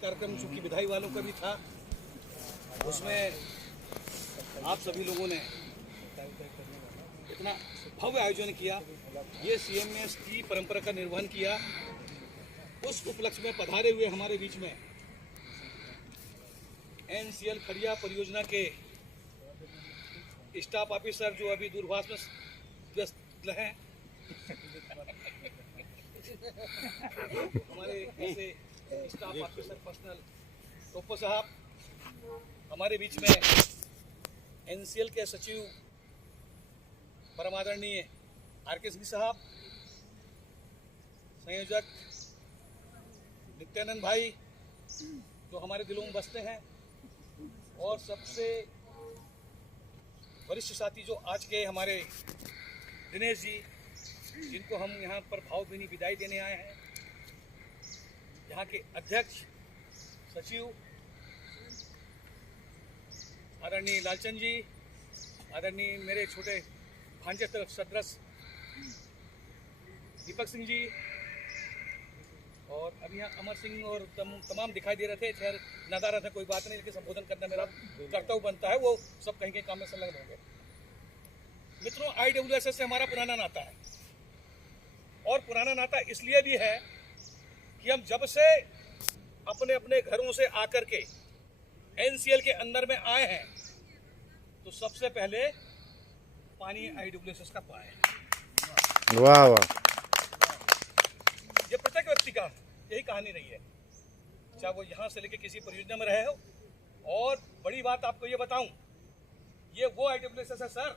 कार्यक्रम चूंकि विधायी वालों का भी था, उसमें आप सभी लोगों ने इतना भव्य आयोजन किया, ये सीएमएस की परंपरा का निर्वहन किया। उस उपलक्ष्य में पधारे हुए हमारे बीच में एनसीएल खड़िया परियोजना के स्टाफ ऑफिसर जो अभी दूरभाष में व्यस्त हैं, हमारे ऐसे स्टाफ ऑफिसर पर्सनल टोप्पो साहब, हमारे बीच में एनसीएल के सचिव परम आदरणीय आरके सिंह साहब, संयोजक नित्यानंद भाई जो हमारे दिलों में बसते हैं, और सबसे वरिष्ठ साथी जो आज के हमारे दिनेश जी, जिनको हम यहाँ पर भावभीनी विदाई देने आए हैं, यहाँ के अध्यक्ष सचिव आदरणीय लालचंद जी, आदरणीय मेरे छोटे भांजे सदृश दीपक सिंह जी, और अभी यहाँ अमर सिंह और तमाम दिखाई दे रहे थे। खैर नदारत है, कोई बात नहीं, लेकिन संबोधन करना मेरा कर्तव्य बनता है, वो सब कहीं के काम में संलग्न होंगे। मित्रों, IWSS से हमारा पुराना नाता है, और पुराना नाता इसलिए भी है कि हम जब से अपने अपने घरों से आकर के एनसीएल के अंदर में आए हैं, तो सबसे पहले पानी IWSS का पाए। वाह वाह, ये प्रत्येक व्यक्ति का यही कहानी रही है, चाहे वो यहाँ से लेके किसी परियोजना में रहे हो। और बड़ी बात आपको ये बताऊं, ये वो IWSS है सर,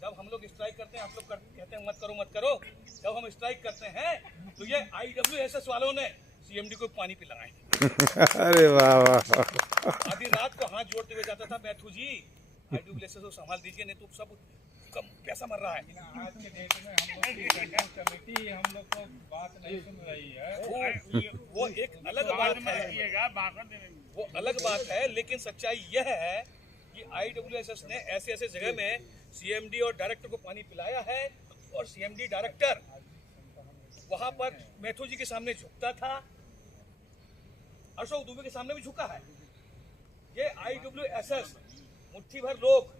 जब हम लोग स्ट्राइक करते हैं, आप लोग कहते हैं मत करो मत करो, जब हम स्ट्राइक करते हैं तो ये IWSS वालों ने सीएमडी को पानी पिलाए। अरे वाह वाह, आधी रात को हाथ जोड़ते हुए जाता था, मैथू जी IWSS को संभाल दीजिए, नहीं तो सब कम पैसा मर रहा है। आज के डेट में हम लोग की सेंट्रल कमेटी हम लोग को बात नहीं सुन रही है। वो एक अलग बात है, वो अलग बात है, लेकिन सच्चाई यह है कि IWSS ने ऐसे ऐसे जगह में सीएमडी और डायरेक्टर को पानी पिलाया है, और सीएमडी डायरेक्टर वहां पर मैथू जी के सामने झुकता था, अशोक दुबे के सामने भी झुका है। ये IWSS मुट्ठी भर लोग,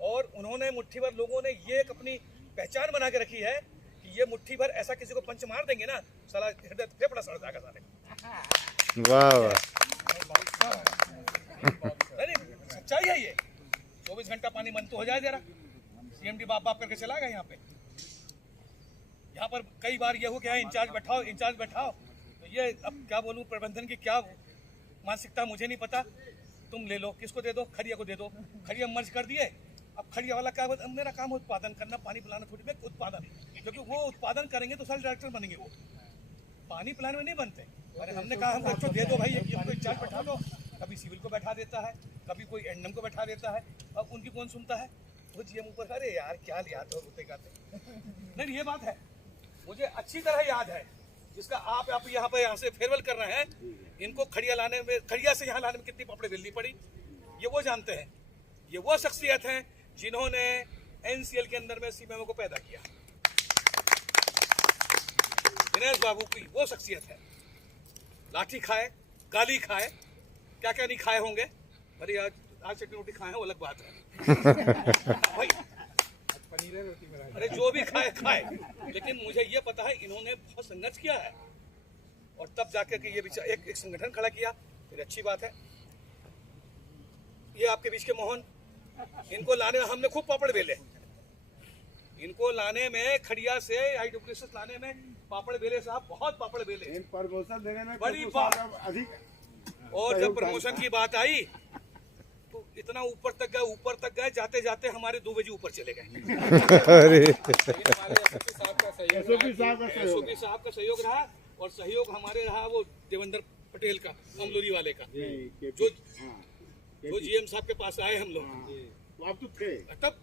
और उन्होंने मुट्ठी भर लोगों ने ये एक अपनी पहचान बना के रखी है कि ये मुट्ठी भर ऐसा किसी को पंच मार देंगे ना, साला हृदय फेफड़ा सड़ जाएगा साले। वाह वाह, नहीं, सच्चाई है ये। 24 घंटा पानी बंद तो हो जाए जरा, सीएमडी बाप बाप करके चला गया यहाँ पे। यहाँ पर कई बार ये हो गया है, इंचार्ज बैठाओ, तो ये अब क्या बोलूँ, प्रबंधन की क्या मानसिकता मुझे नहीं पता। तुम ले लो, किसको दे दो, खड़िया को दे दो, खड़िया मर्ज कर दिए। अब खड़िया वाला क्या, मेरा काम है उत्पादन करना, पानी पिलाना थोड़ी में उत्पादन, क्योंकि वो उत्पादन करेंगे तो सारे डायरेक्टर बनेंगे, वो पानी पिलाने में नहीं बनते। अरे हमने कहा हमको अच्छा दे दो भाई, हमको इंचार्ज बैठा दो, कभी सिविल को बैठा देता है, कभी कोई एंडम को बैठा देता है, अब उनकी कौन सुनता है, वो जीएम ऊपर, अरे यार क्या लिया तो रोते गाते। नहीं, ये बात है, मुझे अच्छी तरह याद है, जिसका आप यहाँ से फेयरवेल कर रहे हैं, इनको खड़िया लाने में, खड़िया से यहाँ लाने में कितनी पापड़े बेलनी पड़ी, ये वो जानते हैं। ये वो शख्सियत हैं जिन्होंने एनसीएल के अंदर में सीएमओ को पैदा किया। दिनेश बाबू की वो शख्सियत है, लाठी खाए, गाली खाए, क्या क्या नहीं खाए होंगे, भले आज चटनी रोटी खाए हैं वो अलग बात है भाई, पनीर रोटी में अरे जो भी खाए, लेकिन मुझे ये पता है इन्होंने बहुत संघर्ष किया है, और तब जाकर के ये एक संगठन खड़ा किया, फिर अच्छी बात है। ये आपके बीच के मोहन, इनको लाने में हमने खूब पापड़ बेले, इनको लाने में, खड़िया से IWSS लाने में पापड़ बेले साहब, बहुत पापड़ बेले, प्रमोशन देने में बड़ी बात अधिक। और जब प्रमोशन की बात आई तो इतना ऊपर तक गए, जाते जाते हमारे 2 बजे ऊपर चले गए। अरे एसओपी साहब का सहयोग रहा, और सहयोग हमारे रहा वो देवेंद्र पटेल का, अमलोरी वाले का, जो जीएम साहब के पास आए हम लोग, आप तो थे तब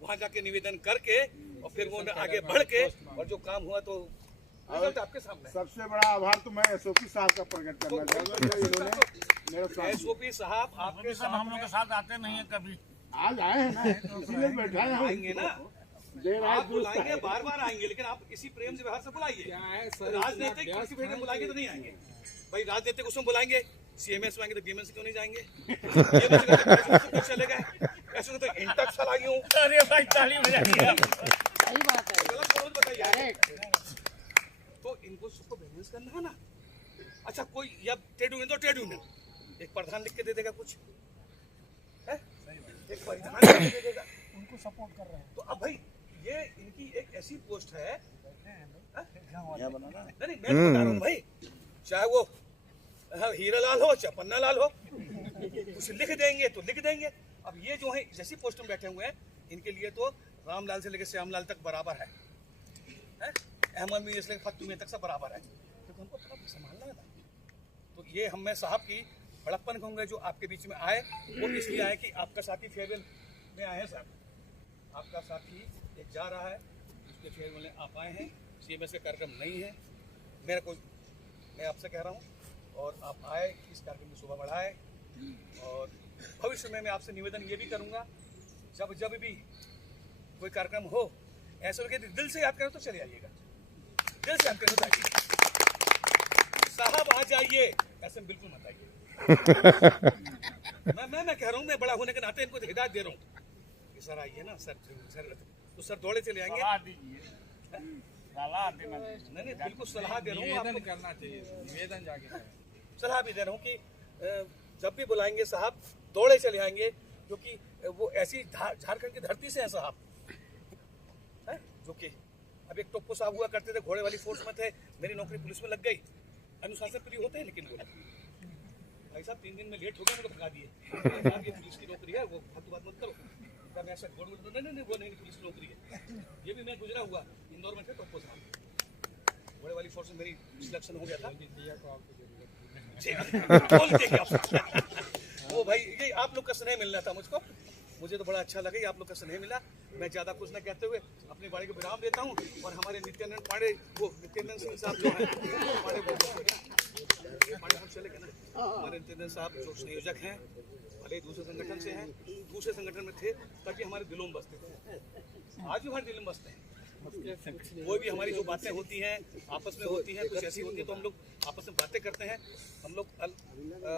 वहां जाके निवेदन करके, और फिर वो आगे बढ़ के, और जो काम हुआ तो रिजल्ट आपके सामने। सबसे बड़ा आभार तो मैं एसओपी साहब का प्रकट करना चाहूँगा, इन्होंने मेरा साथ। एसओपी साहब आपके साथ, हम लोग के साथ आते नहीं है कभी, आज आए हैं ना, इसीलिए बैठा है, आएंगे ना, आप बुलाएंगे, बार बार आएंगे, लेकिन आप इसी प्रेम से बाहर से बुलाइए, राजनीतिक बुलाएंगे तो नहीं आएंगे। भाई राजनीतिक उसमें बुलाएंगे, सीएमएस में आएंगे तो बीएमएस क्यों नहीं जाएंगे? ये चले गए ऐसे तो इंटक चलाई हूँ। अरे भाई ताली बजा दिया। सही बात है। गलत बोल बताइए। तो इनको सबको बैलेंस करना है ना। अच्छा कोई या ट्रेड यूनियन तो ट्रेड यूनियन एक प्रधान लिख के दे देगा कुछ है, एक प्रधान लिख के दे देगा, उनको सपोर्ट कर रहे हैं। तो अब भाई ये इनकी एक ऐसी पोस्ट है, नहीं मैं तो बता रहा हूँ भाई, चाहे वो हीरा लाल हो चाहे पन्ना लाल हो, कुछ लिख देंगे तो लिख देंगे। अब ये जो है जैसी पोस्ट में बैठे हुए हैं, इनके लिए तो रामलाल से लेकर श्यामलाल तक बराबर है, अहमद मीर से लेकर फत्तू मीर तक सब बराबर है, तो हमको थोड़ा संभालना है। तो ये हम मैं साहब की बड़प्पन कहूँगा जो आपके बीच में आए, वो इसलिए आए कि आपका साथी फेयरवेल में आए हैं साहब, आपका साथी एक जा रहा है, उसके फेयरवेल में आप आए हैं, सीएमएस का कार्यक्रम नहीं है, मैं आपसे कह रहा हूँ, और आप आए इस कार्यक्रम की शोभा बढ़ाए। और भविष्य में मैं आपसे निवेदन ये भी करूँगा, जब भी कोई कार्यक्रम हो ऐसा लगे दिल से याद करें तो चले आइएगा, दिल से याद करें तो आइए, साहब आ जाइए ऐसे बिल्कुल मत आइए। मैं कह रहा हूँ, मैं बड़ा होने के नाते इनको हिदायत दे रहा हूँ कि सर आइए ना सर तो सर दौड़े चले आएंगे। नहीं बिल्कुल सलाह दे रहा हूँ, निवेदन करना चाहिए, निवेदन जाके सलाह भी दे रहा हूँ कि जब भी बुलाएंगे साहब दौड़े चले आएंगे, क्योंकि वो ऐसी झारखंड की धरती से है साहब, है जो कि अब एक टोप्पो साहब हुआ करते थे, घोड़े वाली फोर्स में थे, मेरी नौकरी पुलिस में लग गई, अनुशासन प्रिय होते हैं, लेकिन भाई साहब 3 दिन में लेट हो गया, मुझे भगा दिए, ये पुलिस की नौकरी है, वो फालतू बात मत करो, मैं ऐसा नहीं वो नहीं पुलिस की नौकरी है, ये भी मैं गुजरा हुआ इंदौर में थे, टोप्पो साहब घोड़े वाली फोर्स में मेरी सिलेक्शन हो गया था। वो भाई ये आप लोग का स्नेह मिलना था मुझको, मुझे तो बड़ा अच्छा लगा, आप लोग का स्नेह मिला। मैं ज़्यादा कुछ न कहते हुए अपनी बाड़ी को विराम देता हूँ, और हमारे नित्यानंद पांडे वो नित्यानंद सिंह साहब जो हैं पांडे हम चले गए ना, हमारे नित्यानंद साहब जो संयोजक हैं, भले दूसरे संगठन से हैं, दूसरे संगठन में थे ताकि हमारे दिलों में बसते थे, आज भी हमारे दिल में बसते हैं। कोई भी हमारी जो बातें होती हैं आपस में होती हैं, कुछ ऐसी होती है तो हम लोग आपस में बातें करते हैं, हम लोग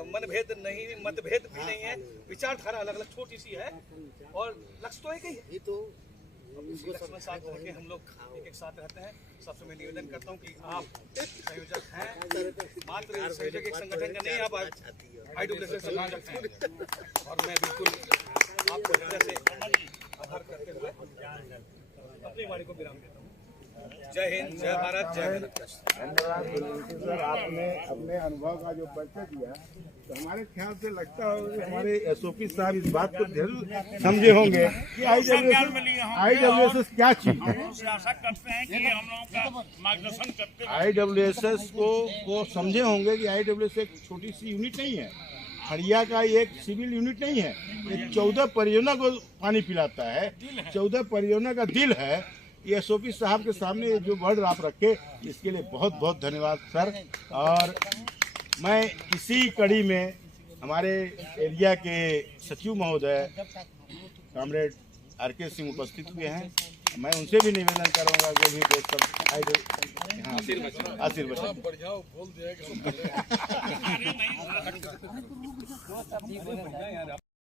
मनभेद नहीं, मतभेद भी नहीं है, विचारधारा अलग अलग छोटी सी है, और लक्ष्य तो एक ही है, तो लक्ष्य में साथ होकर हम लोग एक साथ रहते हैं। सबसे मैं निवेदन करता हूँ कि आप संयोजक हैं, मात्र संयोजक एक संगठन का नहीं, आप IWS संयोजक हैं, और मैं बिल्कुल आपको हृदय से आभार करते हुए अपनी वाणी को विराम देता हूँ। जय हिंद, जय भारत, जय भारत। सर आपने अपने अनुभव का जो परिचय दिया, तो हमारे ख्याल से लगता है कि हमारे एसओपी साहब इस बात को जरूर समझे होंगे कि IWS क्या चीज है। आशा करते हैं कि हम लोगों का मार्गदर्शन करते हैं। IWS को समझे होंगे कि IWS एक छोटी सी यूनिट नहीं है, खड़िया का एक सिविल यूनिट नहीं है, ये 14 परियोजना को पानी पिलाता है, 14 परियोजना का दिल है। ये एसओपी साहब के सामने जो वर्ड आप रखे, इसके लिए बहुत बहुत धन्यवाद सर। और मैं इसी कड़ी में हमारे एरिया के सचिव महोदय कॉमरेड RK सिंह उपस्थित हुए हैं, मैं उनसे भी निवेदन करूंगा जो भी दोस्त सब आशीर्वाद